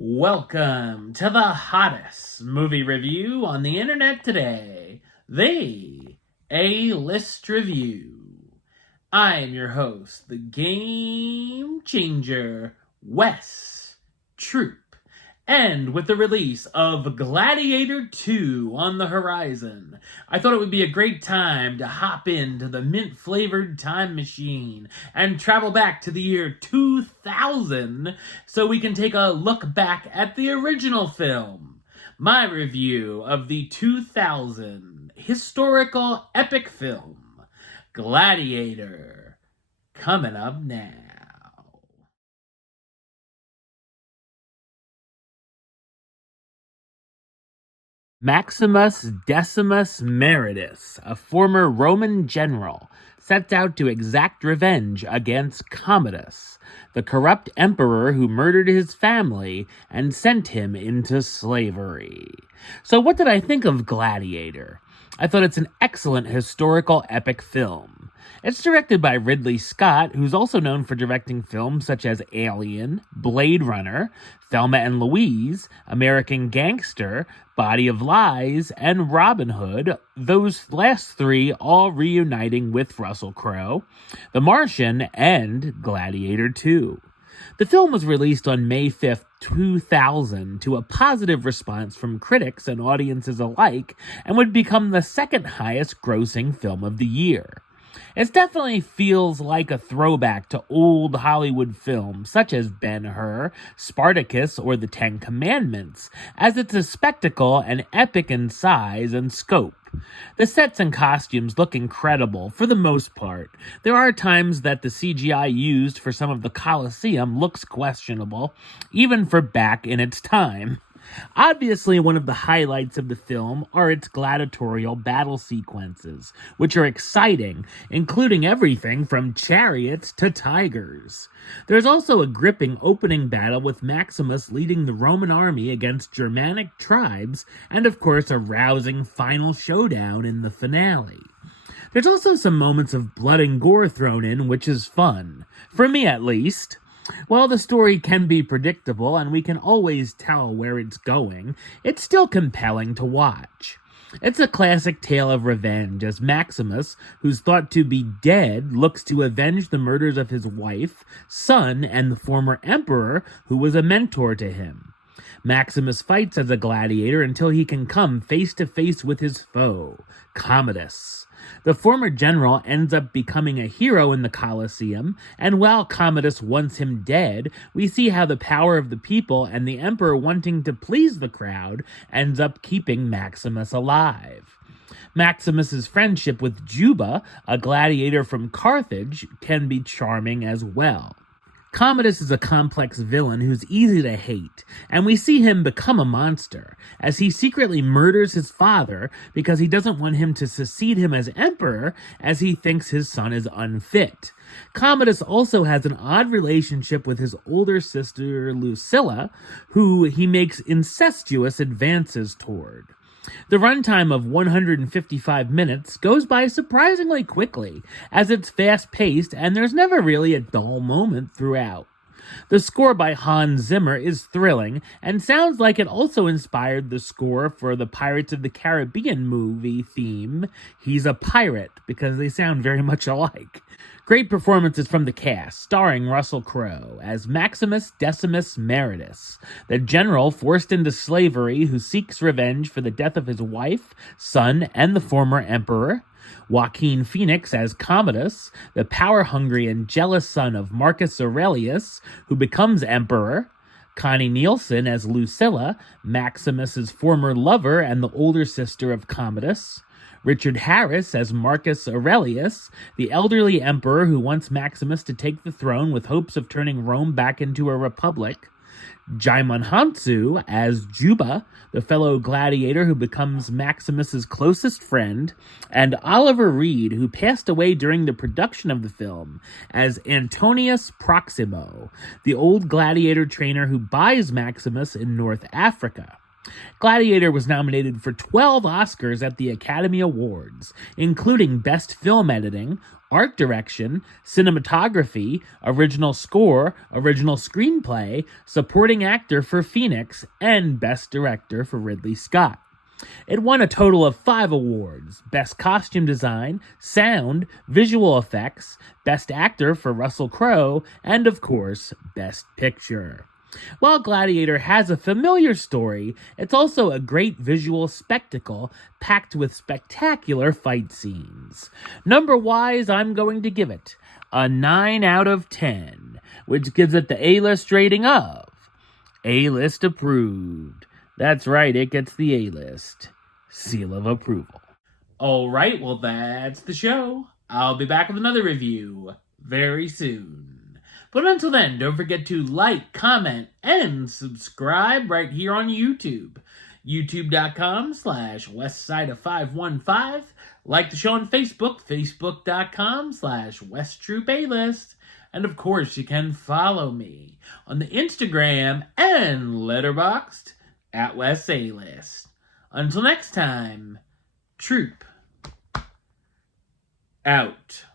Welcome to the hottest movie review on the internet today, the A-List Review. I am your host, the Game Changer, Wes Troop. And with the release of Gladiator 2 on the horizon, I thought it would be a great time to hop into the mint-flavored time machine and travel back to the year 2000 so we can take a look back at the original film. My review of the 2000 historical epic film, Gladiator, coming up now. Maximus Decimus Meritus, a former Roman general, sets out to exact revenge against Commodus, the corrupt emperor who murdered his family and sent him into slavery. So what did I think of Gladiator? I thought it's an excellent historical epic film. It's directed by Ridley Scott, who's also known for directing films such as Alien, Blade Runner, Thelma and Louise, American Gangster, Body of Lies, and Robin Hood, those last three all reuniting with Russell Crowe, The Martian, and Gladiator 2. The film was released on May 5th, 2000 to a positive response from critics and audiences alike and would become the second highest grossing film of the year. It definitely feels like a throwback to old Hollywood films such as Ben-Hur, Spartacus, or The Ten Commandments, as it's a spectacle and epic in size and scope. The sets and costumes look incredible for the most part. There are times that the CGI used for some of the Colosseum looks questionable, even for back in its time. Obviously, one of the highlights of the film are its gladiatorial battle sequences, which are exciting, including everything from chariots to tigers. There's also a gripping opening battle with Maximus leading the Roman army against Germanic tribes, and of course a rousing final showdown in the finale. There's also some moments of blood and gore thrown in, which is fun. For me, at least. While the story can be predictable and we can always tell where it's going, it's still compelling to watch. It's a classic tale of revenge as Maximus, who's thought to be dead, looks to avenge the murders of his wife, son, and the former emperor who was a mentor to him. Maximus fights as a gladiator until he can come face to face with his foe, Commodus. The former general ends up becoming a hero in the Colosseum, and while Commodus wants him dead, we see how the power of the people and the emperor wanting to please the crowd ends up keeping Maximus alive. Maximus's friendship with Juba, a gladiator from Carthage, can be charming as well. Commodus is a complex villain who's easy to hate, and we see him become a monster, as he secretly murders his father because he doesn't want him to succeed him as emperor, as he thinks his son is unfit. Commodus also has an odd relationship with his older sister Lucilla, who he makes incestuous advances toward. The runtime of 155 minutes goes by surprisingly quickly, as it's fast-paced and there's never really a dull moment throughout. The score by Hans Zimmer is thrilling and sounds like it also inspired the score for the Pirates of the Caribbean movie theme, He's a Pirate, because they sound very much alike. Great performances from the cast, starring Russell Crowe as Maximus Decimus Meritus, the general forced into slavery who seeks revenge for the death of his wife, son, and the former emperor. Joaquin Phoenix as Commodus, the power-hungry and jealous son of Marcus Aurelius, who becomes emperor. Connie Nielsen as Lucilla, Maximus's former lover and the older sister of Commodus. Richard Harris as Marcus Aurelius, the elderly emperor who wants Maximus to take the throne with hopes of turning Rome back into a republic. Jaimon Hansu as Juba, the fellow gladiator who becomes Maximus's closest friend, and Oliver Reed, who passed away during the production of the film, as Antonius Proximo, the old gladiator trainer who buys Maximus in North Africa. Gladiator was nominated for 12 Oscars at the Academy Awards, including Best Film Editing, Art Direction, Cinematography, Original Score, Original Screenplay, Supporting Actor for Phoenix, and Best Director for Ridley Scott. It won a total of 5 awards: Best Costume Design, Sound, Visual Effects, Best Actor for Russell Crowe, and of course, Best Picture. While Gladiator has a familiar story, it's also a great visual spectacle packed with spectacular fight scenes. Number-wise, I'm going to give it a 9 out of 10, which gives it the A-list rating of A-list approved. That's right, it gets the A-list seal of approval. Alright, well that's the show. I'll be back with another review very soon. But until then, don't forget to like, comment, and subscribe right here on YouTube. YouTube.com/WestsideOf515. Like the show on Facebook, Facebook.com/WestTroopAlist. And of course, you can follow me on the Instagram and Letterboxd at WestAlist. Until next time, Troop out.